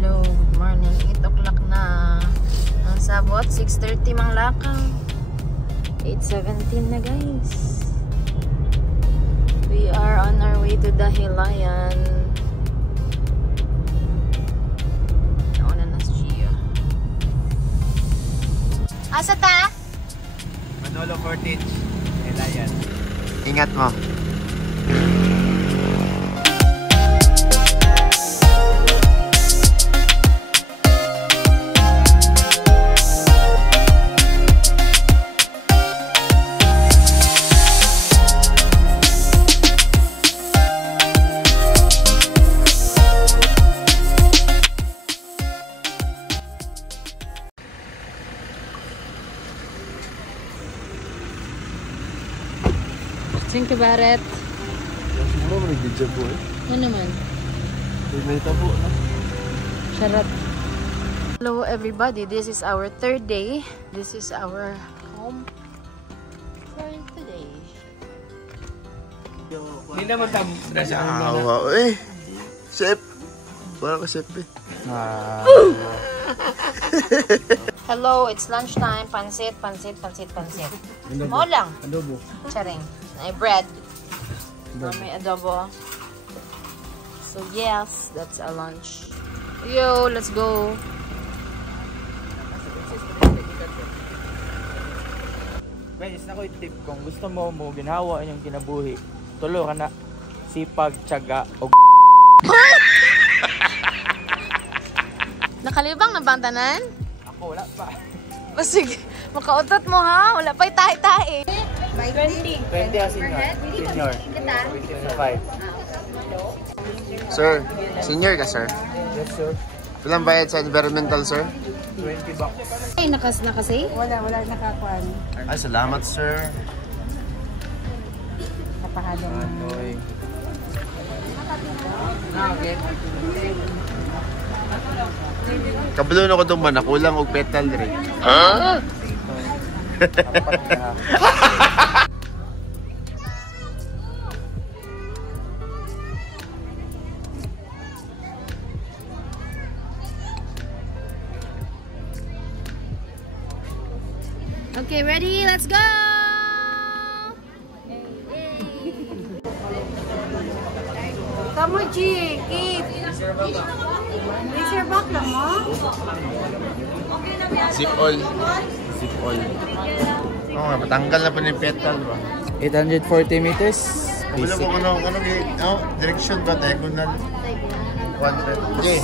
Hello, good morning. 8 o'clock na. Ang sabot, 6:30 mang lakaw. 8:17 na guys. We are on our way to Dahilayan. Nauna na si Gio. Asa ta? Manolo Cottage, Dahilayan. Ingat mo. Think about it. Siguro mo nag-video po eh. Ano naman? May tabo na. Charot. Hello everybody, this is our third day. This is our home for today. Hindi naman tam. Awa eh. Chef. Wala ka chef eh. Hello, it's lunchtime. Pansit. Mo lang. Adobo. Charing. Ay bread. May adobo. So yes, that's our lunch. Yo, let's go. Guys, na ko tip kung gusto mo ginhawa yung kinabuhi. Tulo ka na sipag, tiyaga o Nakalibang na bang tanan? Ako wala pa. O sige, makautot mo ha. Wala pa'y tae-tae. 20 ang senior. 25. Sir, senior ka sir? Yes sir. Ilang bayad sa environmental sir? 20 bucks. Ay, nakasay? Wala nakakuan. Ay, salamat sir. Napahadong. Anoy. Kabalo na ko itong ba? Nakulang og petal rin. Ha? Okay, ready? Let's go! Kamu G, keep. Razor back lang mo? Zip all. Zip all. Oo nga, matanggal na pa yung petal ba? 840 meters. Kabalo ko direction ba? Diagonal. 100. Hindi.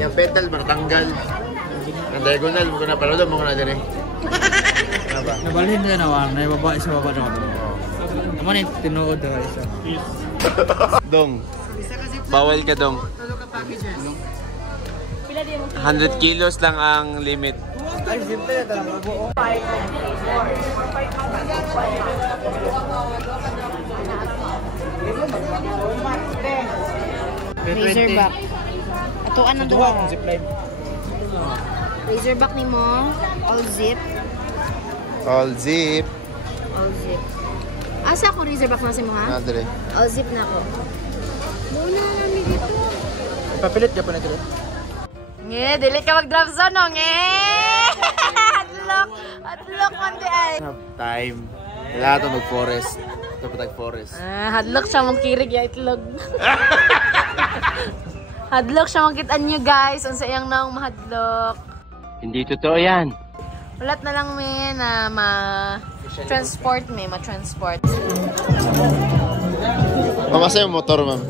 Yung petal ba? Natanggal. Ang diagonal mo ko na. Pero doon mo ko na din eh. Nabalhin na naman. Naibabae sa baba naman. Naman yung tinuod na isa. Dong. Bawal ka dong. 100 kilos lang ang limit. Ay, simple na talaga buo. Razorback. Atuan ang duwa. Zipline. Razorback ni mo. All zip. All zip. All zip. Asa ako razorback na si mo ha? Nadre. All zip na ako. Muna namin dito. Papilit ka pa na ito. Nge, dili ka mag-drop zone no, nge! Hadlock man di ay. Time. Wala ito mag-forest. Ito pa tag-forest. Hadlock siya mong kirig ya itlog. Hadlock siya mong kitaan nyo guys. Unsa iyang naong mahadlock. Hindi totoo yan. Ulat na lang may na ma-transport may ma-transport. Mamasa yung motor, ma'am.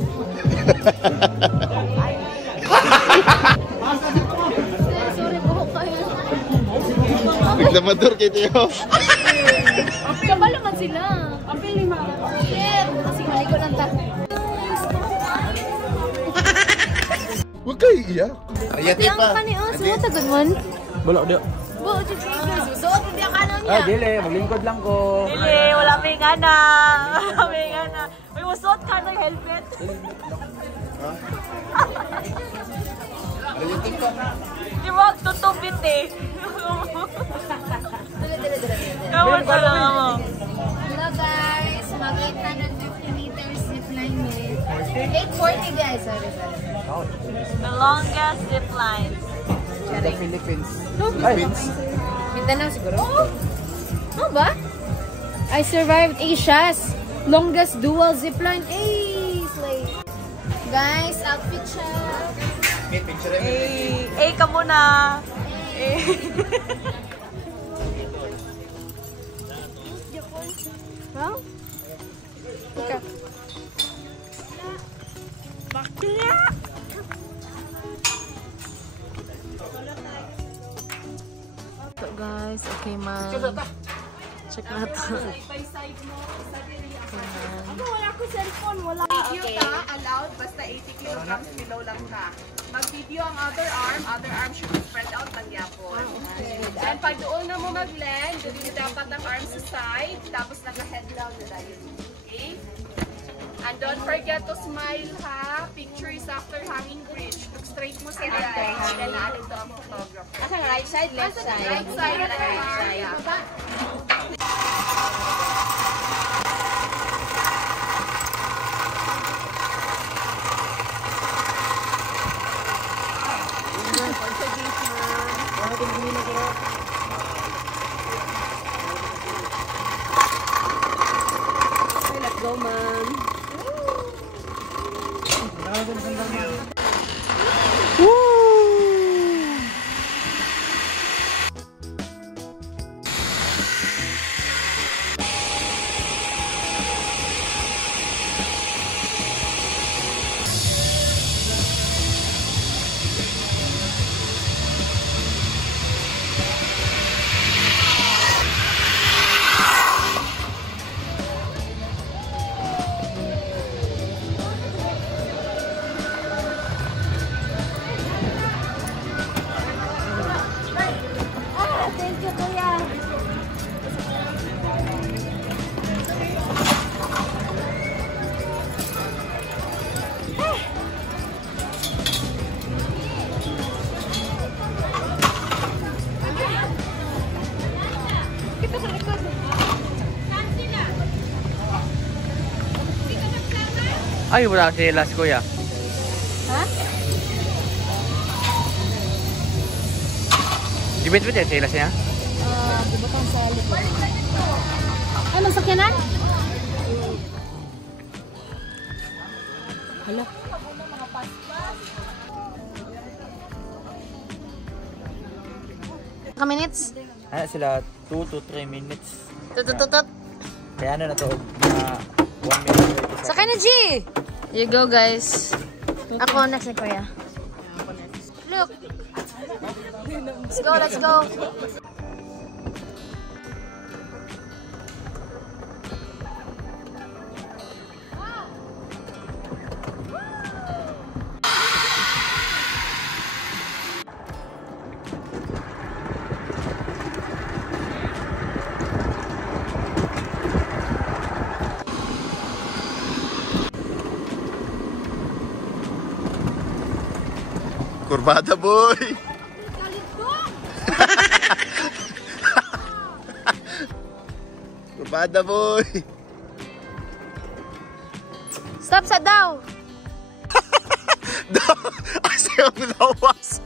Sorry po kayo. Naglamador kayo tiyo. Kabalo man sila. Apil ni ma. Shit! Kasi maligo lang ta. Huwag kayo iyak. Ayati Yang pa. pa ni Os, mo tagod man. Bulok dia. Bo, susuot mo diya kanon niya. Ah, dili. Maglingkod lang ko. Dili, wala may gana. Wala may gana. May musuot ka ng helmet. Ayati pa. Di mo tutubit eh. Kawan sa lang mo. Hello guys, mag 850 meters zip line with 840 guys. Sorry. The longest zip line. The Philippines. Mindanao siguro. Ano ba? I survived Asia's longest dual zipline. Slay. Guys, outfit siya. Ka muna. Well, okay. So guys, okay man. Check natin. Wala ko cellphone, wala. Video ta, allowed, basta 80 kilograms below lang ta. Mag-video ang other arm should be spread out lang yapon. Then pag doon na mo mag-land, doon mo dapat ang arm sa side, tapos naka-head lang na dahil. Okay? And don't forget to smile ha. Picture is after hanging bridge. Look straight mo sa right. Then alito ang photographer. Asa right side, left side? Right side, left side. Let's go, man. Thank you, kuya. Ay, wala si Elas, kuya. Ha? Dibit-bit yan si Elas niya? Bubutang sa likod. Ay, magsakyanan? Hala. Ka minutes? Ano sila? 2 to 3 minutes. Tutututut. Kaya ano na to? Mga 1 minute 30 seconds. Sakay na, G! You go, guys. Ako next na kuya. Look! Let's go, let's go! Kurbada, boy! Kurbada, boy! Stop sa daw! Asayang lawas!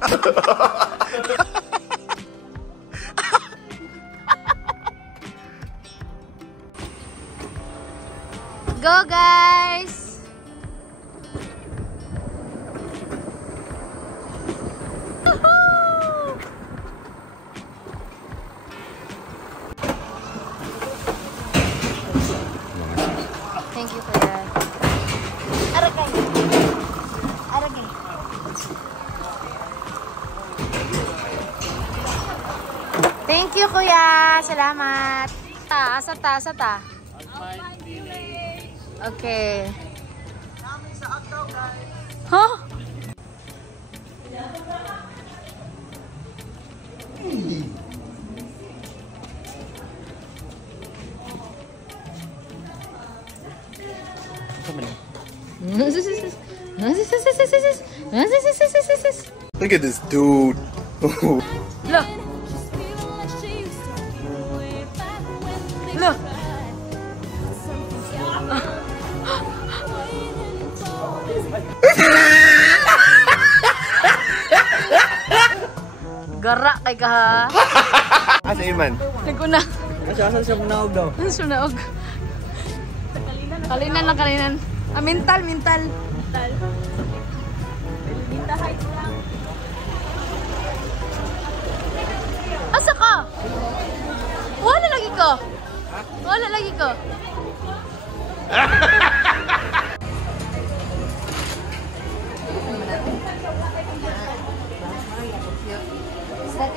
Go, guys! Thank you, kuya. Aragay. Aragay. Thank you, kuya. Salamat. Asa ta? Okay. Huh? Look at this dude. Look. Look. Gara kay ka ha. Asa Iman? Naguna. Asan siya munaog daw? Sunaog. Kalinan lang, kalinan. Ah, mental. Asa ka? Wala lagi ko.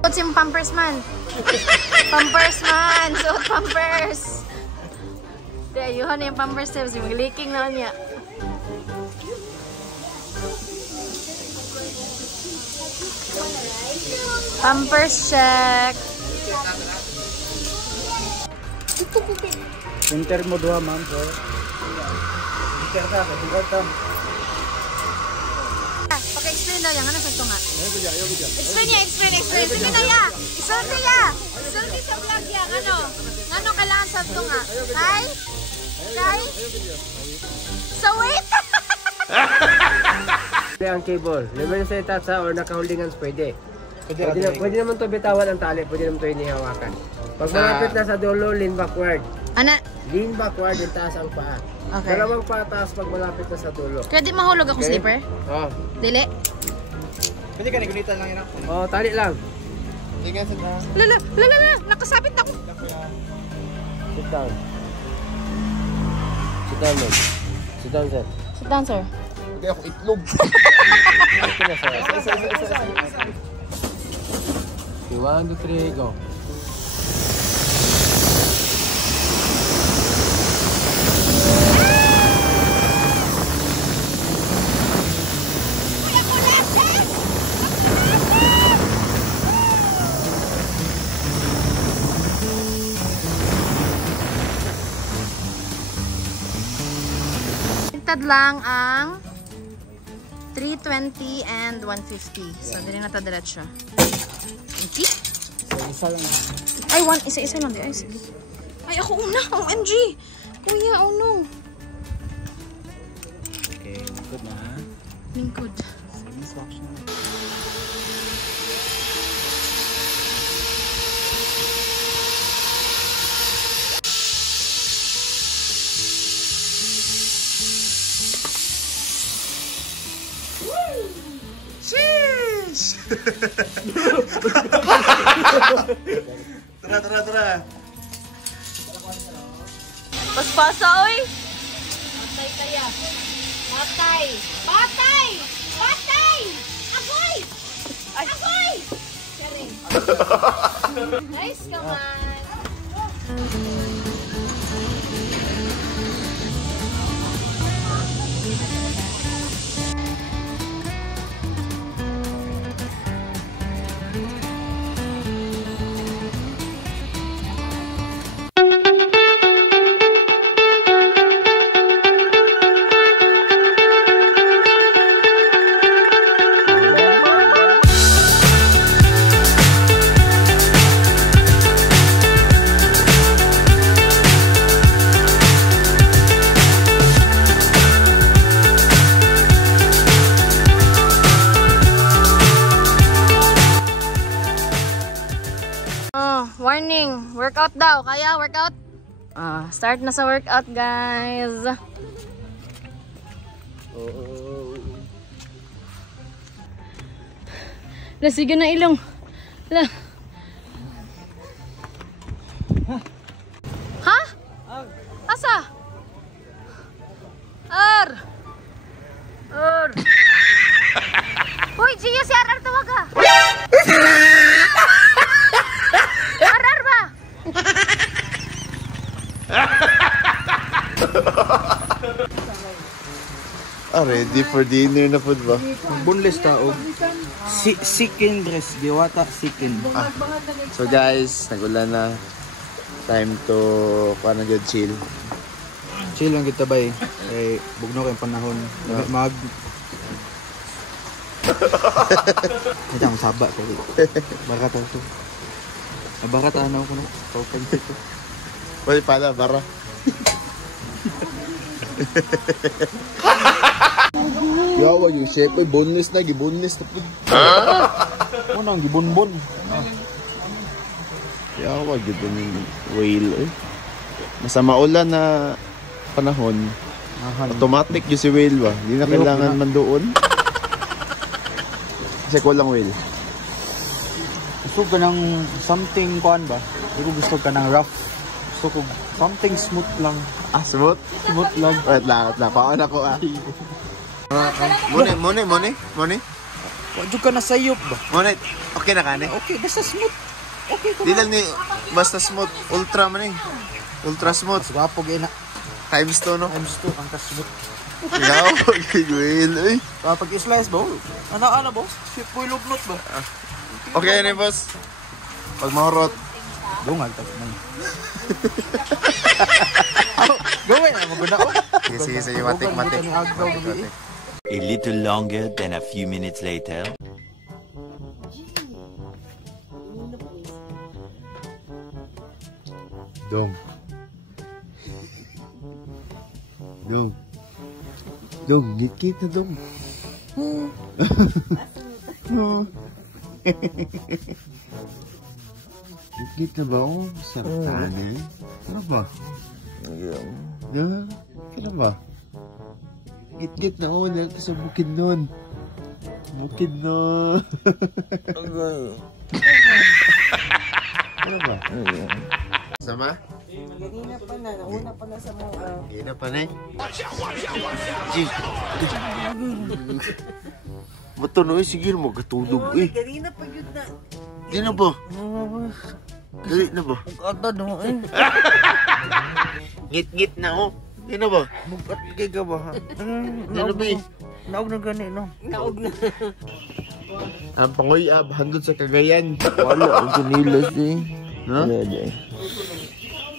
What's yung Pampers man? Suot Pampers. Kaya yun yung Pampers tips, yung leaking na niya. Pampers check. Winter mo duha, ma'am. Winter ka, Paka-explain daw yan. Ano sa ito nga? Explain niya. Sige na ya. Isulti ya. Isulti sa vlog ya. Ano kailangan sa ito nga? Kay? So wait! Ang cable. Naman sa itatsa or naka-holdingans pwede. Pwede naman to bitawan ang tali. Pwede naman to inihawakan. Pag malapit na sa dulo, lean backward. Ana? Lean backward, yung taas ang paa. Okay. Dalawang pataas pag malapit na sa dulo. Pwede mahulog ako slipper? Oo. Dili? Pwede ka nagunitan lang yun. Oo, tali lang. Hindi nga sa na. Lala! Nakasabit ako! Sit down. Sit down, man. Sit down, sir. Sit down, sir. Hindi ako itlog. Okay na, sir. Okay, 1, 2, 3, go. Tintad lang ang 320 and 150. So, dili na ito diretso. Okay? Isa lang. Ay, isa-isa lang. Ay, sige. Ay, ako una. OMG! Kuya, oh no. Okay, good na ha. Lingkod. Instruction. Sheesh! Tara. Paspasa, oy! Patay kaya. Patay! Agoy! Sharing. Nice, come on. Warning, workout daw. Kaya workout? Start na sa workout, guys. Sige na ilong. Ha? Asa? Hoy, Gio, si Arar tawaga. Arar ba? Ready for dinner na po ba? Boneless taog. Chicken breast. Diwata chicken. So guys, nagulan na. Time to chill. Chill lang kita ba eh. Kay bugno kayong panahon. Ito ang saba ko. Barata ito. Barata ano ko na. Tawag ito. Pwede pala, bara. Yawa yung chef ay boneless na, giboneless na po. Ano ang gibonbon? Yawa, gibon yung whale eh. Nasa maulan na panahon, automatic yung si whale ba? Hindi na kailangan man doon. Kasi walang whale. Gusto ka ng something kuan ba? Hindi ko gusto ka ng rough. Gusto ko something smooth lang. Ah, smooth? Smooth lang. Wait lang. Paon ako ah. Muni. Wadyo ka na sayop ba? Muni, okay na ka ni? Okay, basta smooth. Okay ka Di lang ni, basta smooth. Ultra man eh. Ultra smooth. Wapo gina. Times 2 no? Times 2 ang ka-smooth. Ikaw, whale eh. Pag i-slice ba? Ano boss? Shit ko ilubnot ba? Okay na boss. Pag mahurot. Dungal tas man. Gawin na maguna ko. Sige, matik. A little longer than a few minutes later. Dong, git na dong. Git na ba oh? Sarap tahanin. Ano ba? Ano ba? Git na oh, dahil sa bukid nun. Ano ba? Sama? Ganina pa na, nauna pa na sa mga... Gina pa na eh. Bato na eh, sige mo, katulog eh. Ganina pa yun na. Gina ba? Dali na ba? Kata no eh. Ngit na oh. Gina ba? Mukat kay ka ba? Gina ba eh? Naog na gani no. Naog na. Ang panguyab, handod sa Cagayan. Wala ang kinilos eh. Ha?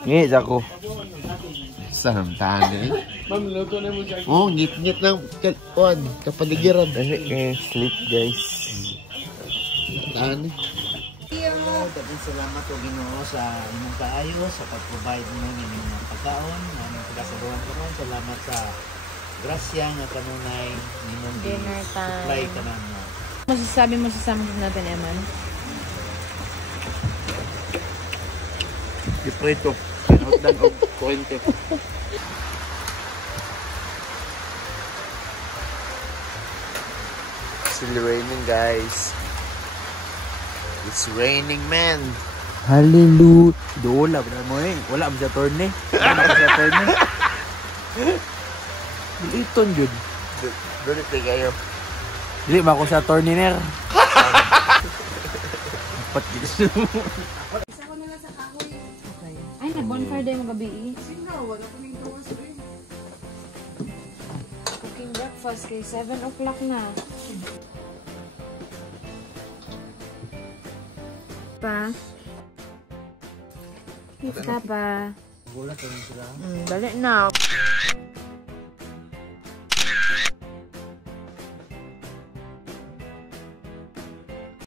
Ngit ako. Sarap tahanin eh. Oh, ngit ng kapaligiran. Sleep guys. Tahanin. Daghang salamat o Ginoo sa inyong kaayo sa pag-provide mo ng inyong pagkaon, aming pagkasabuhan karon. Salamat sa grasya nga kanunay nimong supply kanan mo. Masasabi mo sa samang natin, Eman? Iprito. Pinautan o kuwente. Still raining guys. It's raining man. Hallelujah. Dola ba mo eh. Wala mo sa tourney. Wala mo sa tourney. Iton yun. Doon kayo. Dili ba ako sa tourney ner? Apat gusto mo. Ay, nag-bonfire day mo gabi eh. Cooking breakfast kay 7 o'clock na. Pa? Pizza pa. Balik na.